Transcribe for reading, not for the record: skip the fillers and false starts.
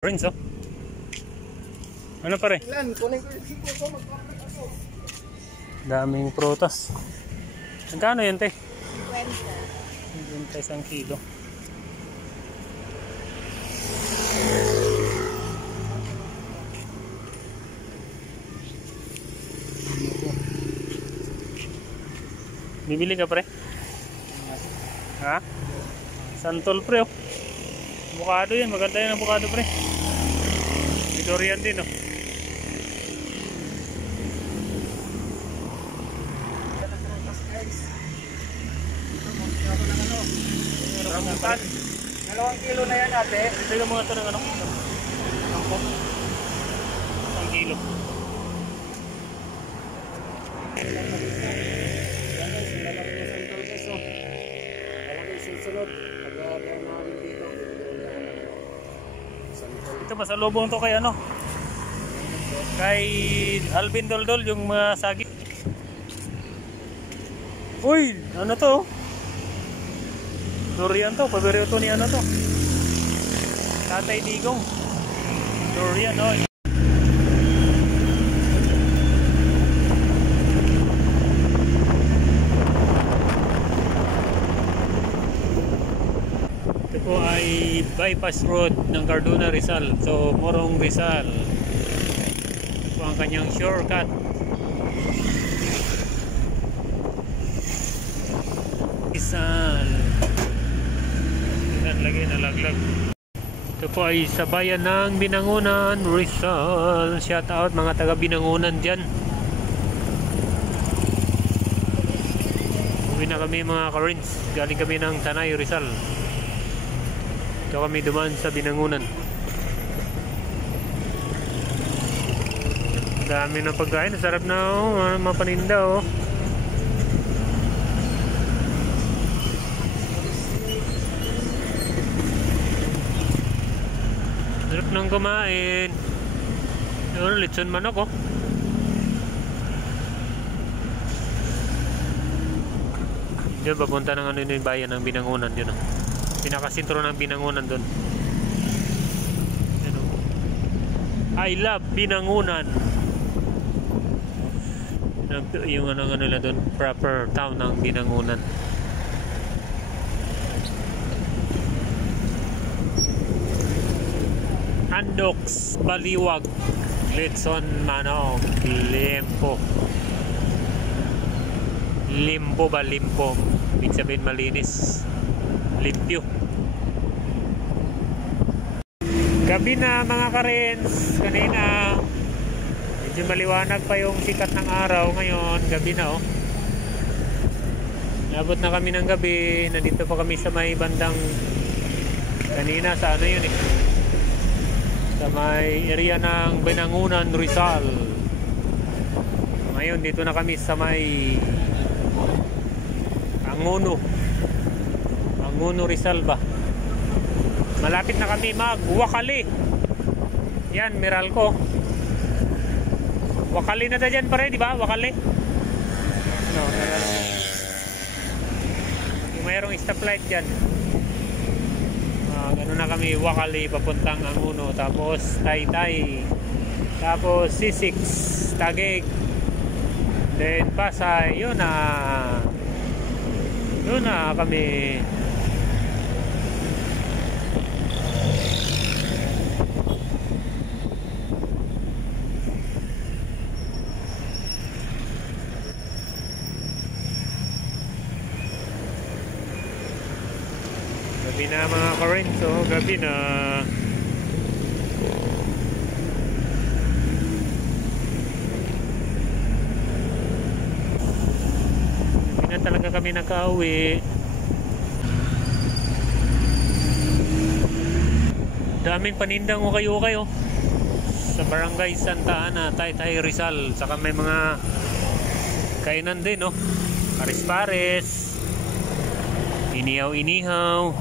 Rinso? Ano pare? Ilan? Kunin ko yung siko ko, magpapalit ako. Daming prutas. Magkano yan, te? 20. 20 isang kilo. Bibili ka pre? Ha? Santol pre oh. Avocado yan, maganda yan avocado pre. Dorian din oh. Rambutan. 2 kilo na yan ate. Bigyan mo nga ito ng ano? Angkop. 1 kilo. Ito masalubong to kay ano? Kay Alvin Doldol yung mga sagi. Uy! Ano to? Durian to, paborito to ni ano to? Tatay Digong. Durian oh. Ito po ay bypass road ng Cardona Rizal. So, Morong Rizal. Ito po ang kanyang shortcut. Rizal. Lagi nalaglag. Ito po ay sa bayan ng Binangonan, Rizal. Shout out mga taga Binangonan dyan. Uwi na kami mga ka-rins. Galing kami ng Tanay, Rizal. Ito kami dumaan sa Binangonan. Dami ng pagkain. Sarap na oh. Mapaninda oh. Sarap nang kumain. Yun, litson manok oh. Diyan papunta ng ano yung bayan ng Binangonan yun oh. Pinakasintro ng Binangonan doon. Yun oh. I love Binangonan. Yung ano nila doon, proper town ng Binangonan. Andox, Baliwag, Litson, Manok, Limpo. Limpo ba? Limpo. Ibig sabihin malinis. Limpyo. Gabi na mga ka-rins. Kanina medyo maliwanag pa yung sikat ng araw. Ngayon, gabi na oh. Nabot na kami ng gabi. Nandito pa kami sa may bandang kanina sa ano yun eh, sa may area ng Binangonan, Rizal. Ngayon dito na kami sa may Angono Rizal ba. Malapit na kami mag-Wakali. Yan, Meralco. Wakali na ta dyan pare, di ba? Wakali. Ano, yung mayroong stoplight dyan. Gano'n na kami, Wakali papuntang Angono. Tapos Taytay. Tapos C6 Taguig. Then Pasay. Yun na kami. Gabi na mga ka-rins, oh, gabi na. Gabi na talaga kami nakauwi. Daming panindang ukay-ukay oh. Sa barangay Santa Ana, Taytay, Rizal. Saka may mga kainan din oh. Pares-pares. Inihaw-inihaw.